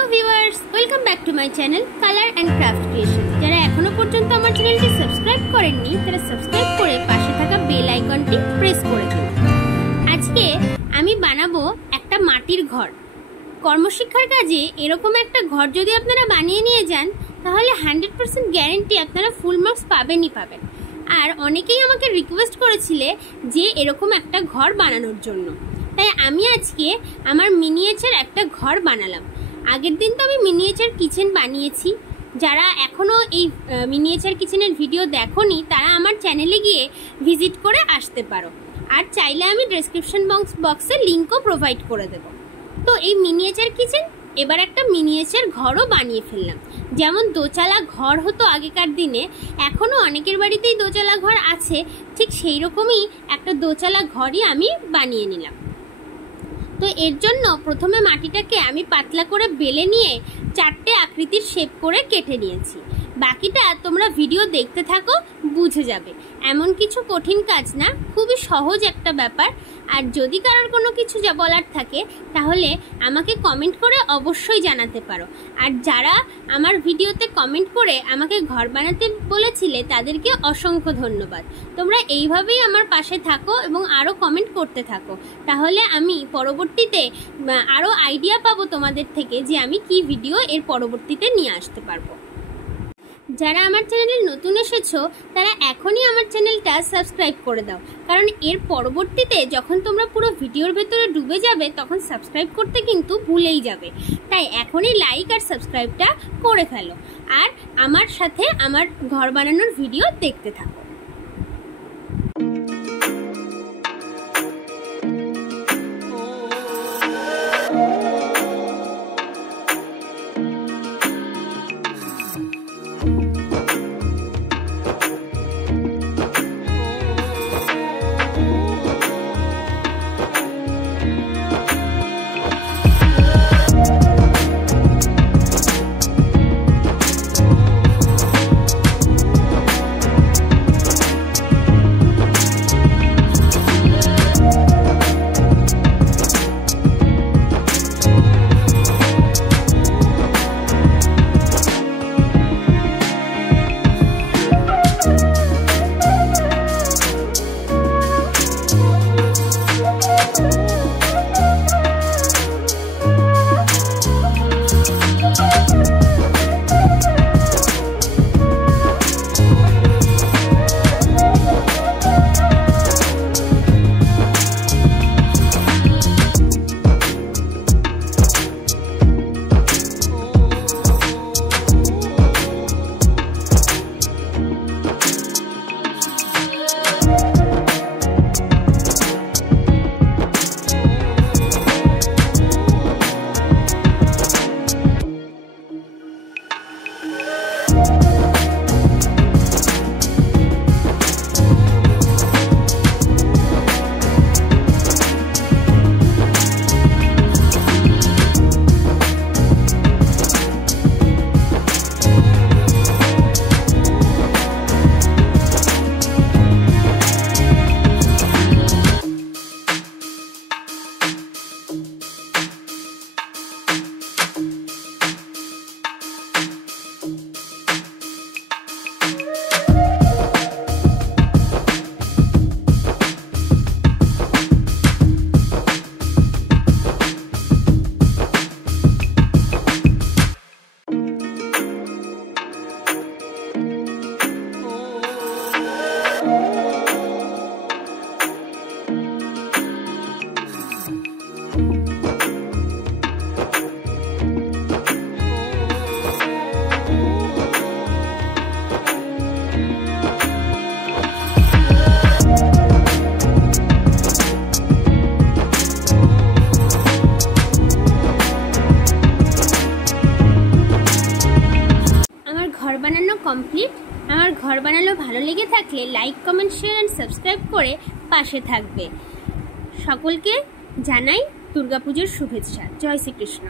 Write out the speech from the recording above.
Hello viewers, welcome back to my channel colour and craft creation. যারা এখনো পর্যন্ত আমার চ্যানেলটি সাবস্ক্রাইব করেননি তারা সাবস্ক্রাইব করে পাশে থাকা বেল আইকনটি প্রেস করে দিন। আজকে আমি বানাবো একটা মাটির ঘর। কর্মশিক্ষার কাজে এরকম একটা ঘর যদি আপনারা বানিয়ে নিয়ে যান তাহলে 100% গ্যারান্টি আপনারা ফুল মার্কস পাবেনই পাবেন। আর অনেকেই আমাকে রিকোয়েস্ট করেছিলে যে এরকম একটা ঘর বানানোর জন্য, তাই আমি আজকে আমার মিনিয়েচার একটা ঘর বানালাম। আগের দিন তো আমি মিনিয়েচার কিচেন বানিয়েছি। যারা এখনও এই মিনিয়েচার কিচেনের ভিডিও দেখোনি তারা আমার চ্যানেলে গিয়ে ভিজিট করে আসতে পারো, আর চাইলে আমি ডেসক্রিপশন বক্সে লিঙ্কও প্রোভাইড করে দেব। তো এই মিনিয়েচার কিচেন এবার একটা মিনিয়েচার ঘরও বানিয়ে ফেললাম। যেমন দোচালা ঘর হতো আগেকার দিনে, এখনও অনেকের বাড়িতেই দোচালা ঘর আছে, ঠিক সেই রকমই একটা দোচালা ঘরই আমি বানিয়ে নিলাম। তো এর জন্য প্রথমে মাটিটাকে আমি পাতলা করে বেলে নিয়ে 4টে আকৃতির শেপ করে কেটে নিয়েছি। বাকিটা তোমরা ভিডিও দেখতে থাকো, বুঝে যাবে। এমন কিছু কঠিন কাজ না, খুবই সহজ একটা ব্যাপার। আর যদি কারোর কোনো কিছু বলার থাকে তাহলে আমাকে কমেন্ট করে অবশ্যই জানাতে পারো। আর যারা আমার ভিডিওতে কমেন্ট করে আমাকে ঘর বানাতে বলেছিলে তাদেরকে অসংখ্য ধন্যবাদ। তোমরা এইভাবেই আমার পাশে থাকো এবং আরও কমেন্ট করতে থাকো, তাহলে আমি পরবর্তীতে আরও আইডিয়া পাবো তোমাদের থেকে যে আমি কি ভিডিও এর পরবর্তীতে নিয়ে আসতে পারবো। যারা আমার চ্যানেলে নতুন এসেছো তারা এখনই আমার চ্যানেলটা সাবস্ক্রাইব করে দাও, কারণ এর পরবর্তীতে যখন তোমরা পুরো ভিডিওর ভেতরে ডুবে যাবে তখন সাবস্ক্রাইব করতে কিন্তু ভুলেই যাবে। তাই এখনই লাইক আর সাবস্ক্রাইবটা করে ফেলো, আর আমার সাথে আমার ঘর বানানোর ভিডিও দেখতে থাকো। কমপ্লিট। আমার ঘর বানানো ভালো লেগে থাকলে like, comment, share and subscribe করে পাশে থাকবে। সকলকে জানাই দুর্গাপুজোর শুভেচ্ছা। জয় শ্রীকৃষ্ণ।